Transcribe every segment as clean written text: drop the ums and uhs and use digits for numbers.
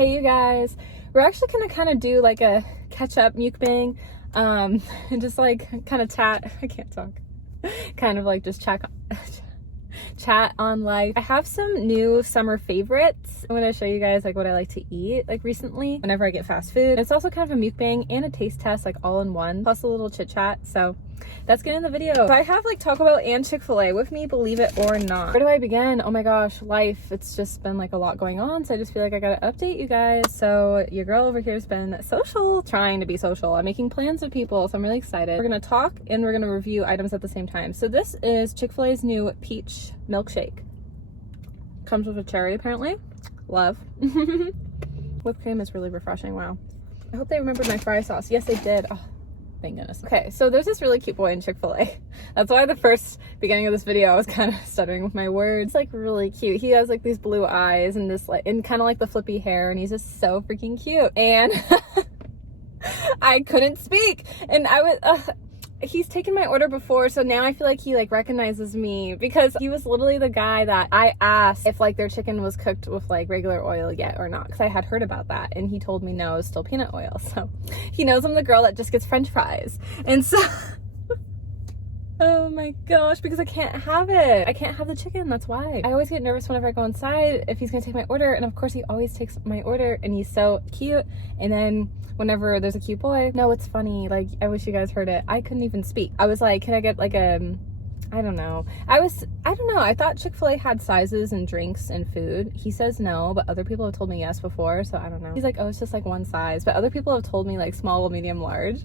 Hey you guys, we're actually gonna kind of do like a catch-up mukbang, and just like kind of chat. I can't talk. Kind of like just chat on life. I have some new summer favorites. I'm gonna show you guys like what I like to eat like recently whenever I get fast food. It's also kind of a mukbang and a taste test like all in one, plus a little chit chat. So that's good in the video. So I have like Taco Bell and Chick-fil-A with me, believe it or not. Where do I begin? Oh my gosh, life. It's just been like a lot going on, so I just feel like I gotta update you guys. So your girl over here has been social, trying to be social. I'm making plans with people, so I'm really excited. We're gonna talk and we're gonna review items at the same time. So this is Chick-fil-A's new peach milkshake. Comes with a cherry apparently. Love. Whipped cream is really refreshing. Wow. I hope they remembered my fry sauce. Yes, they did. Oh, thank goodness. Okay, so there's this really cute boy in Chick-fil-A. That's why the first beginning of this video I was kind of stuttering with my words. Like really cute. He has like these blue eyes and this like, and kind of like the flippy hair, and he's just so freaking cute. And I couldn't speak, and I was he's taken my order before, so now I feel like he like recognizes me, because he was literally the guy that I asked if like their chicken was cooked with like regular oil yet or not, because I had heard about that, and he told me no, it's still peanut oil. So he knows I'm the girl that just gets french fries. And so oh my gosh, because I can't have it. I can't have the chicken, that's why. I always get nervous whenever I go inside if he's gonna take my order, and of course he always takes my order, and he's so cute. And then whenever there's a cute boy, no, it's funny, like I wish you guys heard it. I couldn't even speak. I was like, can I get like I don't know. I don't know. I thought Chick-fil-A had sizes and drinks and food. He says no, but other people have told me yes before, so I don't know. He's like, oh, it's just like one size, but other people have told me like small, medium, large.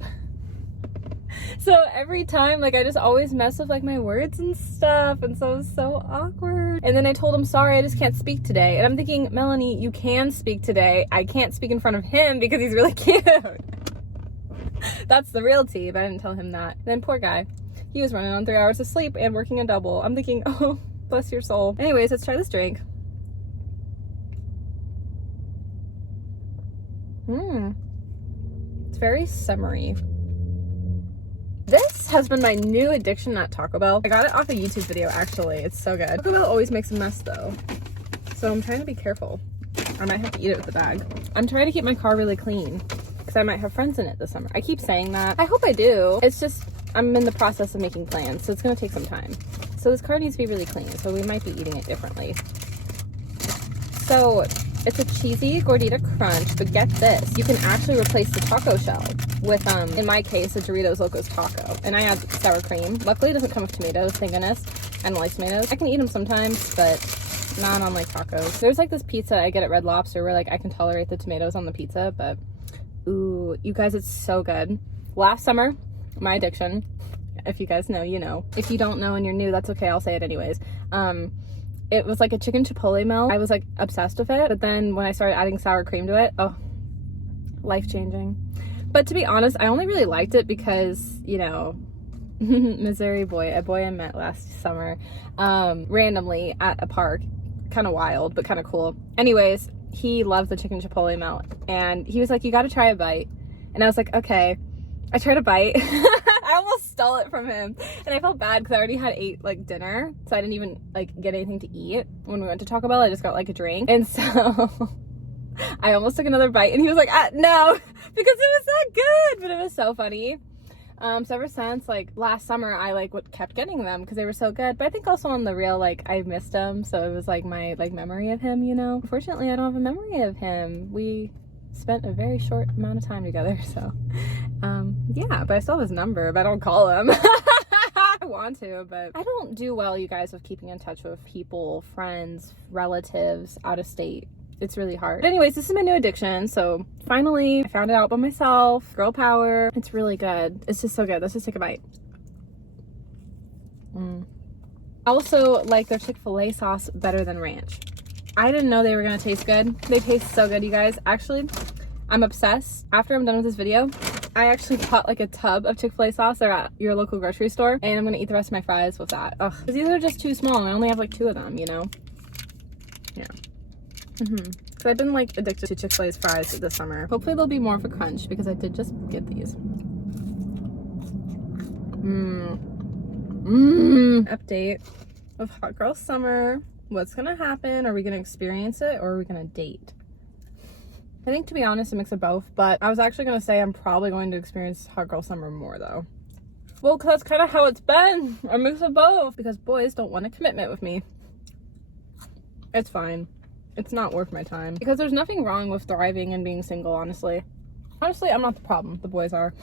So every time, like, I just always mess with like my words and stuff, and so it's so awkward. And then I told him, sorry, I just can't speak today. And I'm thinking, Melanie, you can speak today. I can't speak in front of him because he's really cute. That's the real tea, but I didn't tell him that. And then poor guy, he was running on 3 hours of sleep and working a double. I'm thinking, oh, bless your soul. Anyways, let's try this drink. It's very summery. This has been my new addiction at Taco Bell. I got it off a YouTube video, actually. It's so good. Taco Bell always makes a mess, though, so I'm trying to be careful. I might have to eat it with the bag. I'm trying to keep my car really clean because I might have friends in it this summer. I keep saying that. I hope I do. It's just I'm in the process of making plans, so it's going to take some time. So this car needs to be really clean, so we might be eating it differently. So it's a cheesy gordita crunch, but get this, you can actually replace the taco shell with, in my case, a Doritos Locos Taco. And I add sour cream. Luckily it doesn't come with tomatoes, thank goodness. I don't like tomatoes. I can eat them sometimes, but not on like tacos. There's like this pizza I get at Red Lobster where like I can tolerate the tomatoes on the pizza, but ooh, you guys, it's so good. Last summer, my addiction, if you guys know, you know. If you don't know and you're new, that's okay, I'll say it anyways. It was like a chicken chipotle melt. I was like obsessed with it, but then when I started adding sour cream to it, oh, life-changing. But to be honest, I only really liked it because, you know, Missouri boy, a boy I met last summer, randomly at a park, kind of wild, but kind of cool. Anyways, he loved the chicken chipotle melt, and he was like, you got to try a bite. And I was like, okay. I tried a bite. I almost stole it from him, and I felt bad because I already had ate like dinner, so I didn't even like get anything to eat. When we went to Taco Bell, I just got like a drink, and so I almost took another bite, and he was like, no, because it was that good. But it was so funny. So ever since like last summer, I like kept getting them because they were so good. But I think also on the real, like I missed him, so it was like my like memory of him, you know. Unfortunately, I don't have a memory of him. We spent a very short amount of time together, so yeah, but I still have his number, but I don't call him. I want to, but I don't do well, you guys, with keeping in touch with people, friends, relatives out of state. It's really hard. But anyways, this is my new addiction, so finally I found it out by myself. Girl power. It's really good. It's just so good. Let's just take a bite. I also like their Chick-fil-A sauce better than ranch. I didn't know they were gonna taste good. They taste so good, you guys. Actually, I'm obsessed. After I'm done with this video, I actually bought like a tub of Chick-fil-A sauce. They're at your local grocery store, and I'm gonna eat the rest of my fries with that. Ugh, because these are just too small, and I only have like 2 of them, you know? Yeah. So I've been like addicted to Chick-fil-A's fries this summer. Hopefully they'll be more of a crunch because I did just get these. Update of Hot Girl Summer. What's gonna happen? Are we gonna experience it, or are we gonna date? I think, to be honest, a mix of both, but I was actually going to say I'm probably going to experience hot girl summer more though. Well, because that's kind of how it's been, a mix of both, because boys don't want a commitment with me. It's fine. It's not worth my time, because there's nothing wrong with thriving and being single, honestly. Honestly, I'm not the problem. The boys are.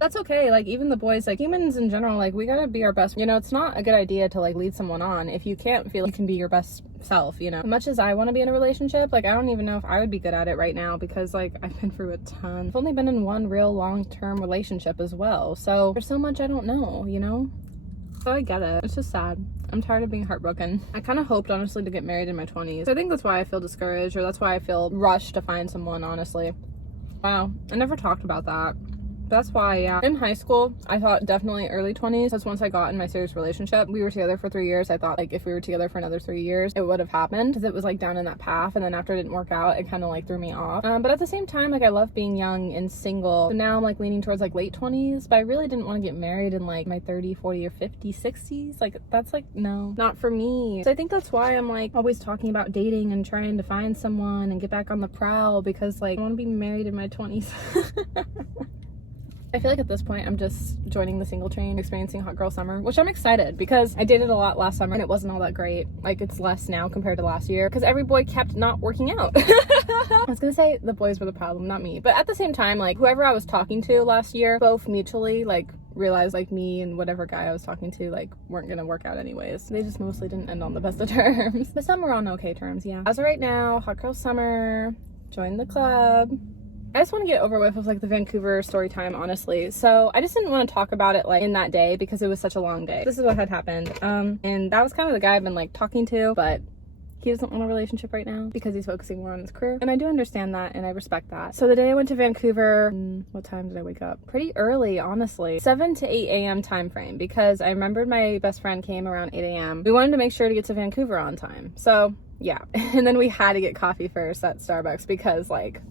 That's okay. Like, even the boys, like, humans in general, like, we gotta be our best. You know, it's not a good idea to, like, lead someone on if you can't feel you can be your best self, you know? As much as I want to be in a relationship, like, I don't even know if I would be good at it right now, because, like, I've been through a ton. I've only been in one real long-term relationship as well, so there's so much I don't know, you know? So I get it. It's just sad. I'm tired of being heartbroken. I kind of hoped, honestly, to get married in my 20s. So I think that's why I feel discouraged, or that's why I feel rushed to find someone, honestly. Wow, I never talked about that. That's why, yeah. In high school, I thought definitely early 20s. That's once I got in my serious relationship. We were together for 3 years. I thought, like, if we were together for another 3 years, it would have happened, because it was, like, down in that path. And then after it didn't work out, it kind of, like, threw me off. But at the same time, like, I love being young and single. So now I'm, like, leaning towards, like, late 20s. But I really didn't want to get married in, like, my 30, 40, or 50, 60s. Like, that's, like, no, not for me. So I think that's why I'm, like, always talking about dating and trying to find someone and get back on the prowl, because, like, I want to be married in my 20s. I feel like at this point I'm just joining the single train, experiencing hot girl summer, which I'm excited, because I dated a lot last summer and it wasn't all that great. Like, it's less now compared to last year, because every boy kept not working out. I was gonna say the boys were the problem, not me. But at the same time, like, whoever I was talking to last year, both mutually, like, realized, like, me and whatever guy I was talking to, like, weren't gonna work out anyways. They just mostly didn't end on the best of terms. But some were on okay terms, yeah. As of right now, hot girl summer, join the club. I just want to get over with like the Vancouver story time, honestly. So I just didn't want to talk about it like in that day, because it was such a long day. This is what had happened. And that was kind of the guy I've been like talking to, but he doesn't want a relationship right now because he's focusing more on his career. And I do understand that, and I respect that. So the day I went to Vancouver, what time did I wake up? Pretty early, honestly. 7 to 8 a.m. time frame, because I remembered my best friend came around 8 a.m. We wanted to make sure to get to Vancouver on time. So yeah. And then we had to get coffee first at Starbucks, because like,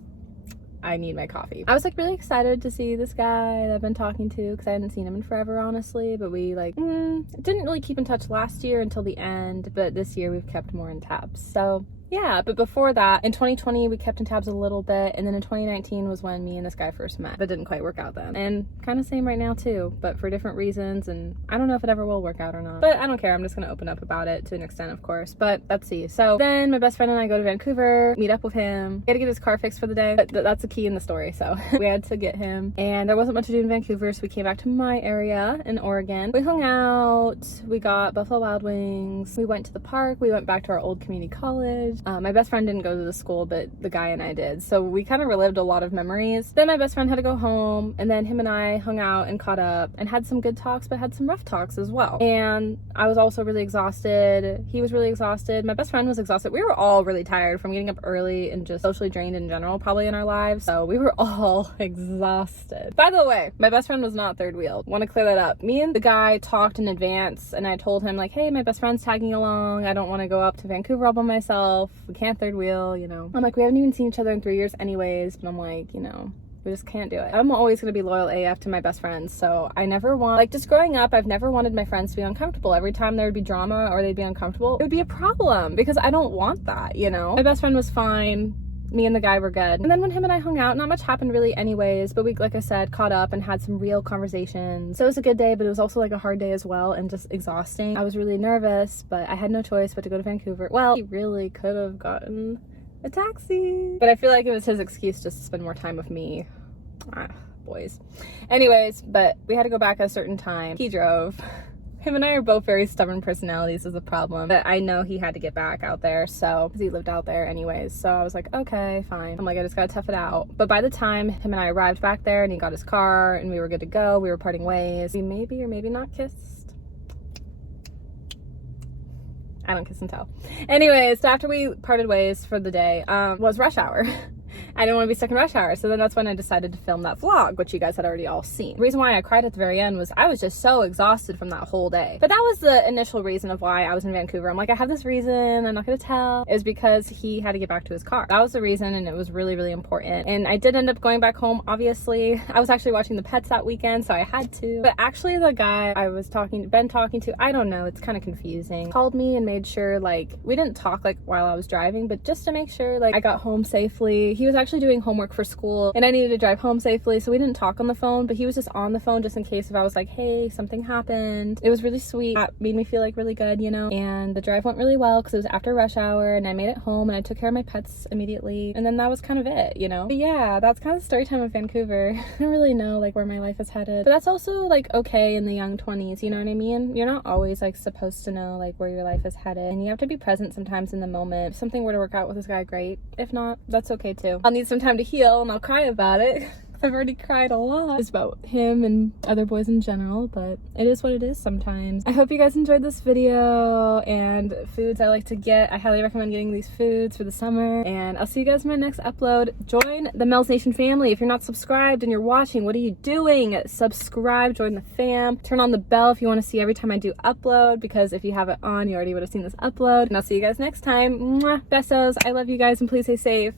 I need my coffee. I was like really excited to see this guy that I've been talking to, because I hadn't seen him in forever, honestly. But we like didn't really keep in touch last year until the end, but this year we've kept more in tabs. So yeah, but before that, in 2020, we kept in tabs a little bit, and then in 2019 was when me and this guy first met, but didn't quite work out then. And kind of same right now too, but for different reasons, and I don't know if it ever will work out or not. But I don't care, I'm just gonna open up about it to an extent, of course. But let's see. So then my best friend and I go to Vancouver, meet up with him. He had to get his car fixed for the day, but that's the key in the story, so we had to get him. And there wasn't much to do in Vancouver, so we came back to my area in Oregon. We hung out, we got Buffalo Wild Wings, we went to the park, we went back to our old community college. My best friend didn't go to the school, but the guy and I did. So we kind of relived a lot of memories. Then my best friend had to go home, and then him and I hung out and caught up and had some good talks, but had some rough talks as well. And I was also really exhausted. He was really exhausted. My best friend was exhausted. We were all really tired from getting up early and just socially drained in general, probably in our lives. So we were all exhausted. By the way, my best friend was not third wheel. Want to clear that up. Me and the guy talked in advance, and I told him like, hey, my best friend's tagging along. I don't want to go up to Vancouver all by myself. We can't third wheel, you know. I'm like, we haven't even seen each other in 3 years anyways, but I'm like, you know, we just can't do it. I'm always going to be loyal AF to my best friends, so I never want, like, just growing up, I've never wanted my friends to be uncomfortable. Every time there would be drama or they'd be uncomfortable, it would be a problem, because I don't want that, you know. My best friend was fine. Me and the guy were good. And then when him and I hung out, not much happened really anyways, but we, like I said, caught up and had some real conversations. So it was a good day, but it was also like a hard day as well, and just exhausting. I was really nervous, but I had no choice but to go to Vancouver. Well, he really could have gotten a taxi, but I feel like it was his excuse just to spend more time with me. Boys. Anyways, but we had to go back at a certain time. He drove. Him and I are both very stubborn personalities is a problem, but I know he had to get back out there, so, because he lived out there anyways, so I was like, okay, fine. I'm like, I just gotta tough it out. But by the time him and I arrived back there and he got his car and we were good to go, we were parting ways. We maybe or maybe not kissed. I don't kiss and tell. Anyways, so after we parted ways for the day, was rush hour. I didn't want to be stuck in rush hour, so then that's when I decided to film that vlog, which you guys had already all seen. The reason why I cried at the very end was I was just so exhausted from that whole day. But that was the initial reason of why I was in Vancouver. I'm like, I have this reason, I'm not gonna tell, is because he had to get back to his car. That was the reason, and it was really, really important. And I did end up going back home, obviously. I was actually watching the pets that weekend, so I had to. But actually the guy I was been talking to, I don't know, it's kind of confusing, called me and made sure, like, we didn't talk like while I was driving, but just to make sure like I got home safely. He was actually doing homework for school and I needed to drive home safely, so we didn't talk on the phone, but he was just on the phone just in case if I was like, hey, something happened. It was really sweet. That made me feel like really good, you know? And the drive went really well because it was after rush hour and I made it home and I took care of my pets immediately. And then that was kind of it, you know? But yeah, that's kind of story time of Vancouver. I don't really know like where my life is headed, but that's also like okay in the young 20s, you know what I mean? You're not always like supposed to know like where your life is headed, and you have to be present sometimes in the moment. If something were to work out with this guy, great. If not, that's okay too. I'll need some time to heal and I'll cry about it. I've already cried a lot just about him and other boys in general, but it is what it is sometimes. I hope you guys enjoyed this video and foods I like to get. I highly recommend getting these foods for the summer, and I'll see you guys in my next upload. Join the Mel's Nation family. If you're not subscribed and you're watching, what are you doing? Subscribe, join the fam, turn on the bell if you want to see every time I do upload, because if you have it on, you already would have seen this upload. And I'll see you guys next time. Mwah, besos. I love you guys and please stay safe.